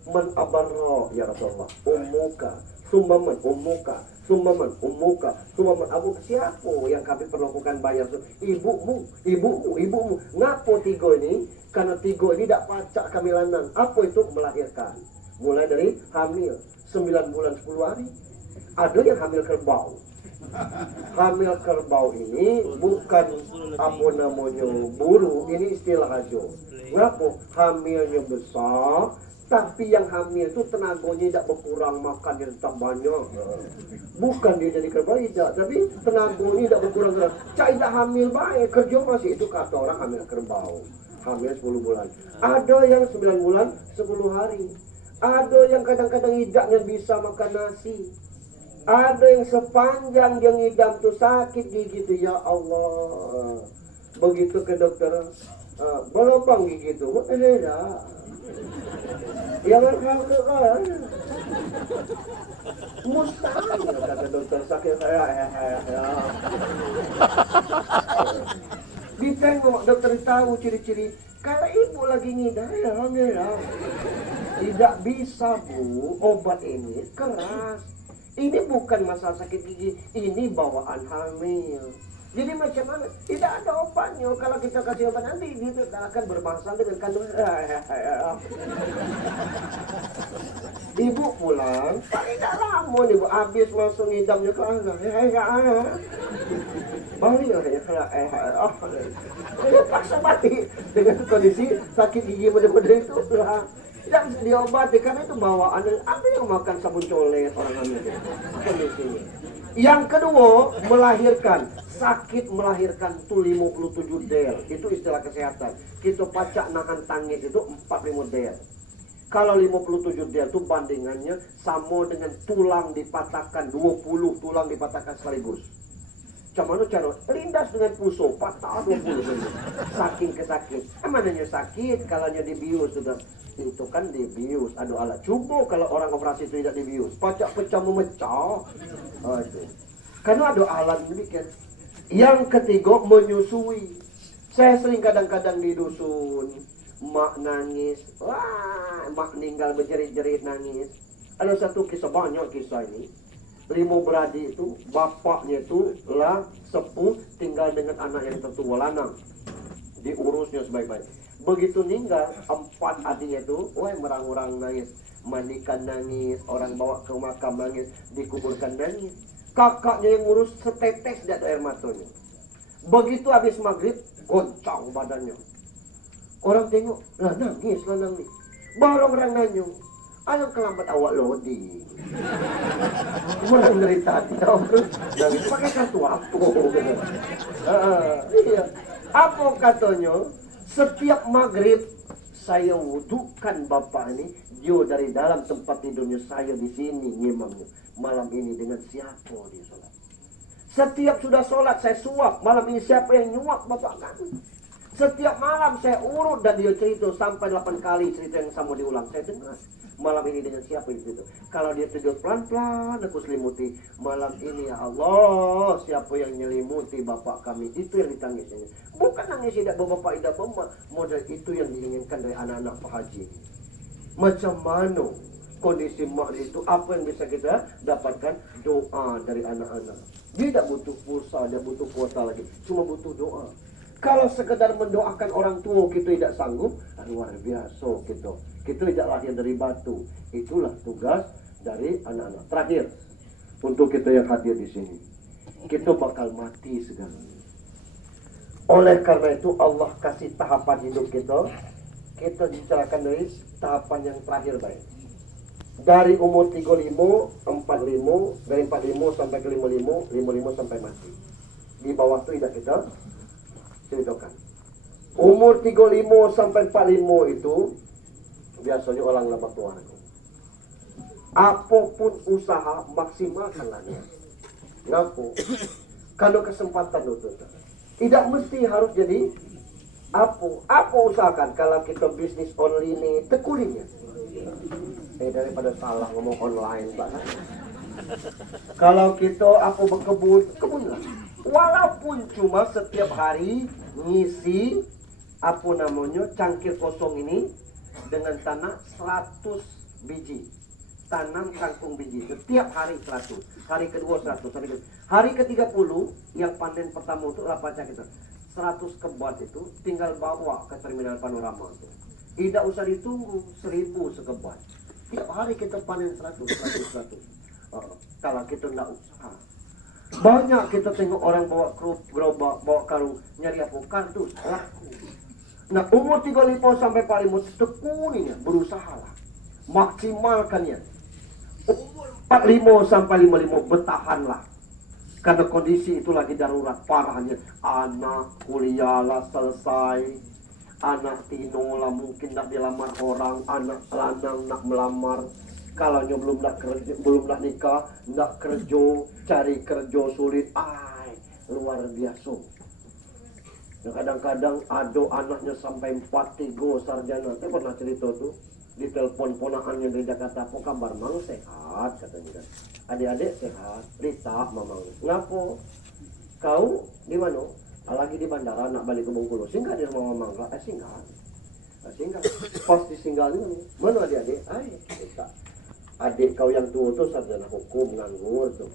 Man abarra ya Rasulullah, ummuka, summaman ummuka, summaman ummuka, summaman abu. Siapa yang kami perlakukan bayar? Ibumu. Ngapo tiga ini? Karena tiga ini tidak pacak kami lanang. Apa itu? Melahirkan. Mulai dari hamil 9 bulan 10 hari. Ada yang hamil kerbau. Hamil kerbau ini bukan apa namanya buru, ini istilah aja. Ngapo? Hamilnya besar, tapi yang hamil itu tenaganya tidak berkurang, makan yang tetap banyak. Bukan dia jadi kerbau tidak, tapi tenaganya tidak berkurang. Cak tidak hamil baik, kerja masih, itu kata orang hamil kerbau. Hamil 10 bulan. Ada yang 9 bulan 10 hari. Ada yang kadang-kadang hidaknya bisa makan nasi. Ada yang sepanjang dia ngidam tuh sakit gigi tuh, ya Allah. Begitu ke dokter, berlubang gigi tuh, tidak. Ya kan mustahil kata dokter sakit saya. Ditengok dokter tahu ciri-ciri. Kalau ibu lagi ngidam ya, tidak bisa bu, obat ini keras. Ini bukan masalah sakit gigi, ini bawaan hamil. Jadi macam mana? Tidak ada obatnya. Kalau kita kasih obat nanti dia akan bermasalah dengan kandungan. Ibu pulang, tidak lama nih bu, habis masuk ngidamnya ke anak. Balik ya, paksa mati dengan kondisi sakit gigi benar-benar itu lah. Tidak bisa diobati karena itu bawaan. Ada yang makan sabun colek orang hamil kondisinya. Yang kedua, melahirkan. Sakit melahirkan itu 57 del. Itu istilah kesehatan. Kita pacak nahan tangis itu 45 del. Kalau 57 del itu bandingannya sama dengan tulang dipatahkan, 20 tulang dipatahkan sekaligus. Cuman cara lindas dengan puso, patah 20. Saking kesakit. Mananya sakit, kalanya dibius sudah. Itu kan dibius, ada alat. Coba kalau orang operasi itu tidak dibius, pacak pecah memecah. Itu. Karena ada alat demikian. Yang ketiga, menyusui. Saya sering kadang-kadang di dusun, mak nangis, wah, mak meninggal berjerit-jerit nangis. Ada satu kisah, banyak kisah ini. 5 beradik itu, bapaknya itu lah sepuh, tinggal dengan anak yang tertua lanang. Diurusnya sebaik-baik. Begitu meninggal, 4 adiknya itu, wah merang-merang nangis. Mandikan nangis, orang bawa ke makam nangis, dikuburkan nangis. Kakaknya yang ngurus setetes di air matanya. Begitu habis maghrib, goncang badannya. Orang tengok, lah nangis. Baru orang nanya, anak kelambat awak lodi. Orang dari tadi, nangis pakai kartu apa? Iya. Apa katanya? Setiap maghrib saya wudukan bapak ini, dia dari dalam tempat tidurnya, saya di sini ngimamnya. Malam ini dengan siapa dia sholat? Setiap sudah sholat saya suap. Malam ini siapa yang nyuap bapak kami? Setiap malam saya urut dan dia cerita sampai 8 kali cerita yang sama diulang. Saya dengar. Malam ini dengan siapa itu? Kalau dia tidur pelan-pelan aku selimuti. Malam ini ya Allah, siapa yang nyelimuti bapak kami? Itu yang ditangisnya. Bukan nangis tidak bapak tidak bapak. Model itu yang diinginkan dari anak-anak Pak Haji. Macam mana kondisi mak itu? Apa yang bisa kita dapatkan? Doa dari anak-anak. Dia tidak butuh pulsa, dia butuh kuota lagi. Cuma butuh doa. Kalau sekedar mendoakan orang tua kita tidak sanggup, luar biasa kita. Kita tidak lahir dari batu. Itulah tugas dari anak-anak. Terakhir, untuk kita yang hadir di sini, kita bakal mati segala. Oleh karena itu Allah kasih tahapan hidup kita. Kita bicarakan dari tahapan yang terakhir baik. Dari umur 35, 45, dari 45 sampai ke 55, 55 sampai mati. Di bawah itu tidak kita ceritakan. Umur 35 sampai 45 itu biasanya orang lama tua. Apapun usaha maksimalkanlah dia. Kenapa? Kalau kesempatan itu tidak mesti harus jadi apa usahakan. Kalau kita bisnis online tekulinya. Daripada salah ngomong online Pak. Kalau kita kebunlah. Walaupun cuma setiap hari ngisi cangkir kosong ini dengan tanah 100 biji. Tanam kangkung biji setiap hari 100. Hari kedua 100. Hari ke-30 yang panen pertama itu apa kita? 100 kebot itu tinggal bawa ke terminal panorama itu. Tidak usah ditunggu 1000 sekebot. Tiap hari kita panen 100. Kalau kita tidak usaha. Banyak kita tengok orang bawa gerobak, bawa karung, nyari apa? Kardus, laku. Nah, umur 35 sampai 45 tekuninya, berusahalah. Maksimalkannya. Umur 45 sampai 55 bertahanlah. Karena kondisi itu lagi darurat parahnya. Anak kuliah lah selesai. Anak tino lah mungkin nak dilamar orang. Anak lanang nak melamar. Kalau belum nak nikah, nak kerja, cari kerja sulit. Luar biasa. Nah, kadang-kadang ada anaknya sampai 4-3 sarjana. Saya pernah cerita tuh. Di telepon ponakannya dari Jakarta, apa kabar Mang? Sehat katanya. Adik-adik sehat. Rita, Mamang. Ngapo? Kau di mana? Lagi di bandara nak balik ke Bengkulu. Singgah di rumah Mamang. Singgah. Singgah. Pas disinggahnya, mana adik-adik? Kita. Adik kau yang tua tuh sarjana hukum nganggur tuh.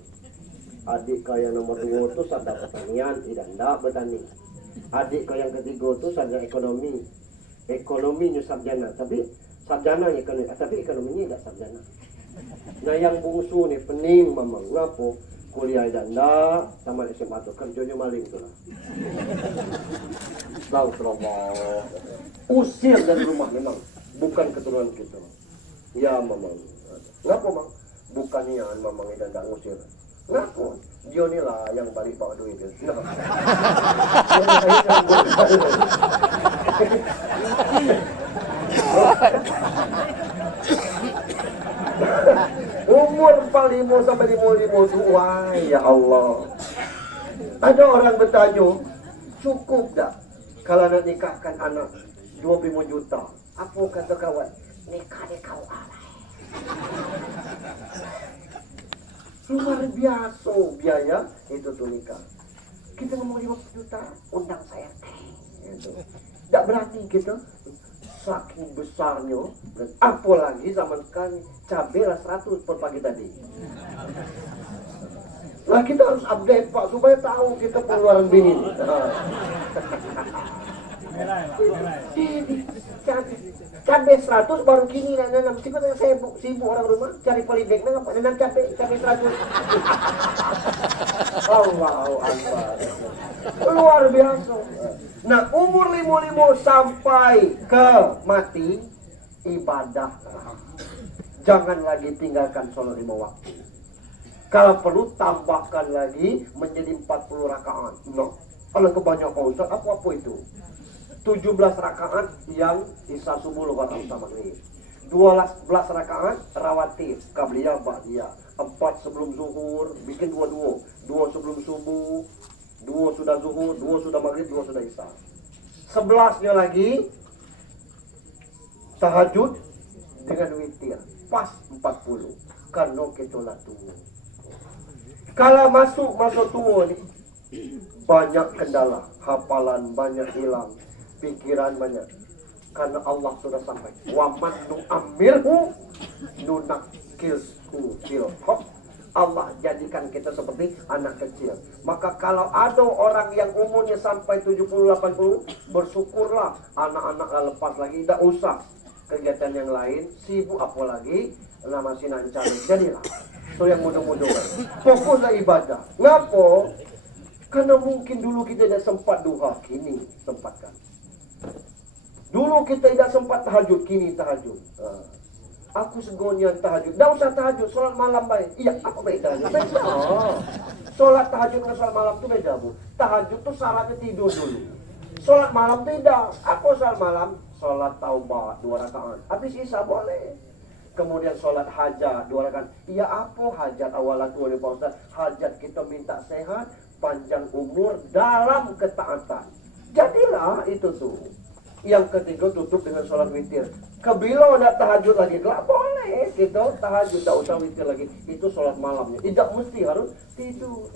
Adik kau yang nomor 2 tuh sarjana pertanian, tidak bertani. Adik kau yang ketiga tuh sarjana ekonomi. Ekonominya sarjana, tapi sarjana ekonomi, tapi ekonominya tidak sarjana. Nah yang bungsu nih pening Mamang, ngapo? Kuliah janda, tamat SMA tuh kerjanya maling tuh lah. Astagfirullah. Usir dari rumah memang, bukan keturunan kita. Ya Mamang. Ngapo Mang? Bukannya Mamang dan tak ngusir. Ngapo? Dia ni lah yang balik bawa duit dia. Umur 45 sampai 55 tu, wah ya Allah. Ada orang bertanya, cukup tak kalau nak nikahkan anak 25 juta? Apa kata kawan? Nikah dia kau alai. Luar biasa biaya itu tuh nikah. Kita ngomong 50 juta, undang saya itu. Tak berani kita saking besarnya, dan apalagi zaman sekarang cabai lah 100 per pagi tadi. Nah kita harus update Pak supaya tahu kita pengeluaran bini. Cabai 100 baru kini nanam. Sebetulnya saya sibuk orang rumah cari polybag nanam cabai 100. Allah. Luar biasa. Nah umur 55 sampai ke mati ibadah. Jangan lagi tinggalkan sholat 5 waktu. Kalau perlu tambahkan lagi menjadi 40 rakaat. No. Kalau kebanyakan Ustaz, apa itu? 17 rakaat yang isya subuh luar asar maghrib. 12 rakaat rawatib, qabliyah, ba'diyah. 4 sebelum zuhur, bikin 2 sebelum subuh, 2 sudah zuhur, 2 sudah maghrib, 2 sudah isya. 11-nya lagi tahajud dengan witir, pas 40. Karena kita lah tua. Kalau masuk masa tua ni, banyak kendala, hafalan banyak hilang, pikiran banyak. Karena Allah sudah sampai, wa man nu'ammirhu nunakkilhu fil khalq. Allah jadikan kita seperti anak kecil. Maka kalau ada orang yang umurnya sampai 70-80, bersyukurlah, anak-anak lepas lagi, tidak usah kegiatan yang lain, sibuk apalagi, masih nancari. Jadilah so yang mudah-mudah, fokuslah ibadah. Ngapa? Karena mungkin dulu kita tidak sempat duha, kini sempatkan. Dulu kita tidak sempat tahajud, kini tahajud. Aku segonya tahajud. Tidak usah tahajud, sholat malam baik. Iya, apa bedanya? Beda. Sholat tahajud dengan sholat malam itu beda, Bu. Tahajud itu syaratnya tidur dulu. Sholat malam tidak. Apa sholat malam? Sholat taubah 2 rakaat. Habis isya boleh. Kemudian sholat hajat 2 rakaat. Iya, apa hajat awalan tuh Pak Ustaz? Hajat kita minta sehat, panjang umur dalam ketaatan. Jadilah itu tuh. Yang ketiga tutup dengan sholat witir. Kebilo nak tahajud lagi, tak boleh. Kita tahajud, tak usah witir lagi. Itu sholat malamnya. Tidak mesti harus tidur.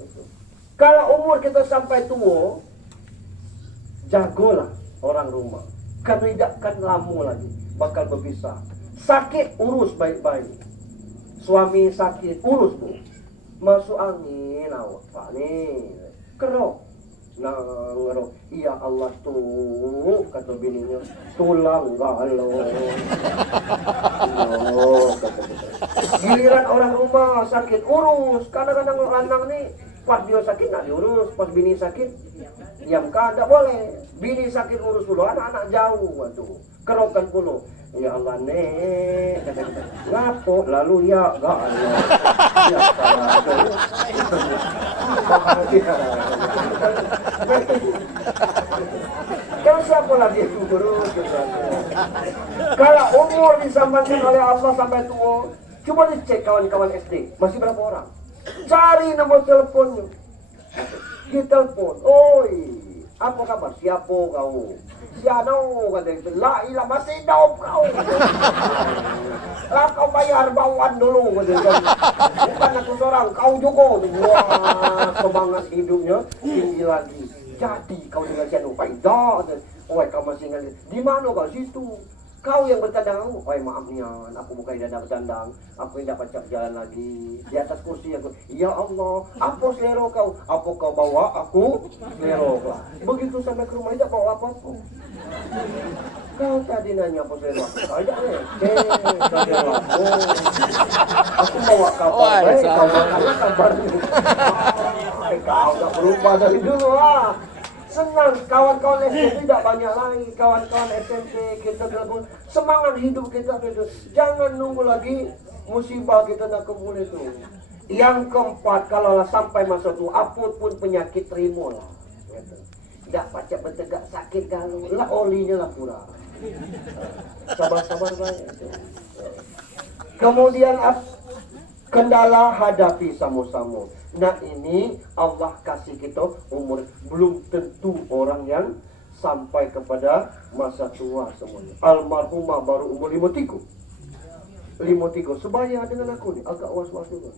Kalau umur kita sampai tua, jagolah orang rumah. Karena tidak akan lama lagi, bakal berpisah. Sakit, urus baik-baik. Suami sakit, urus Bu. Masuk angin awak Pak nih. Kerok. Nah, ngerok, iya Allah tuh, kata bininya, tulang galau. Giliran orang rumah sakit, urus. Kadang-kadang lanang nih, pas dia sakit nggak diurus, pas bini sakit, diam kada boleh. Bini sakit urus dulu, anak-anak jauh, waduh, kerokan puluh. Ya Allah nek, ngapo lalu ya gak Allah. Ya kan siapa lagi itu guru? Kalau umur disambangkan oleh Allah sampai tua, coba dicek kawan-kawan SD, masih berapa orang? Cari nomor teleponnya, ditelepon, oi, apa kabar? Siapa kau? Siapa kata itu? La ilah masih hidup kau. Lah kau bayar bawaan dulu kata itu. Bukan aku seorang, kau juga. Wah, semangat hidupnya tinggi lagi. Jadi kau dengan siapa? Tidak. Oh, kau masih ingat. Di mana kau? Situ. Kau yang bercandang, oh maaf Nian, aku bukan tidak bercandang, aku tidak dapat jalan lagi di atas kursi aku. Ya Allah, apa selero kau? Apa kau bawa? Aku selero kau. Begitu sampai ke rumah tidak bawa apa-apa. Kau tadi nanya apa selero aku? Tidak aku bawa kabar, kau makan kabar. Kau tak berubah dari dulu lah. Senang, kawan-kawan SMP tidak banyak lagi. Kawan-kawan SMP kita telepon, semangat hidup kita gitu. Jangan nunggu lagi musibah kita nak kumpul itu. Yang keempat, kalau sampai masa itu, apapun penyakit terima lah. Tidak pacak bertegak sakit kalau lah olinya lah pura. Sabar-sabar banyak. Kemudian kendala hadapi sama-sama. Nah ini Allah kasih kita umur, belum tentu orang yang sampai kepada masa tua semuanya. Almarhumah baru umur 53. Sebaya dengan aku nih, agak was-was juga.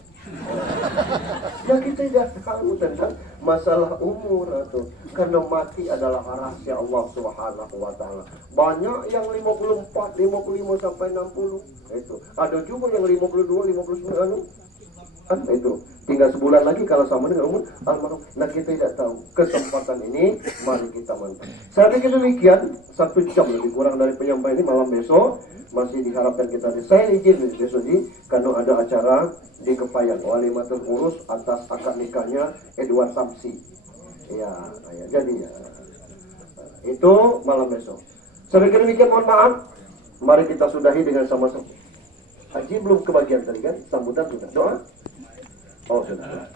Ya kita tidak tahu tentang masalah umur atau karena mati adalah rahasia Allah Subhanahu wa taala. Banyak yang 54, 55 sampai 60. Itu. Ada juga yang 52, 59 itu tinggal sebulan lagi kalau sama dengan umur almarhum. Nah kita tidak tahu. Kesempatan ini mari kita mantap. Saya pikir demikian, 1 jam lebih kurang dari penyampaian ini. Malam besok masih diharapkan kita. Saya izin besok ini karena ada acara di Kepayan, walimatul urus atas akad nikahnya Edward Samsi. Ya, jadi ya, itu malam besok. Saya pikir demikian, mohon maaf. Mari kita sudahi dengan sama-sama. Haji belum kebagian tadi kan? Sambutan sudah. Doa? Oh sudah.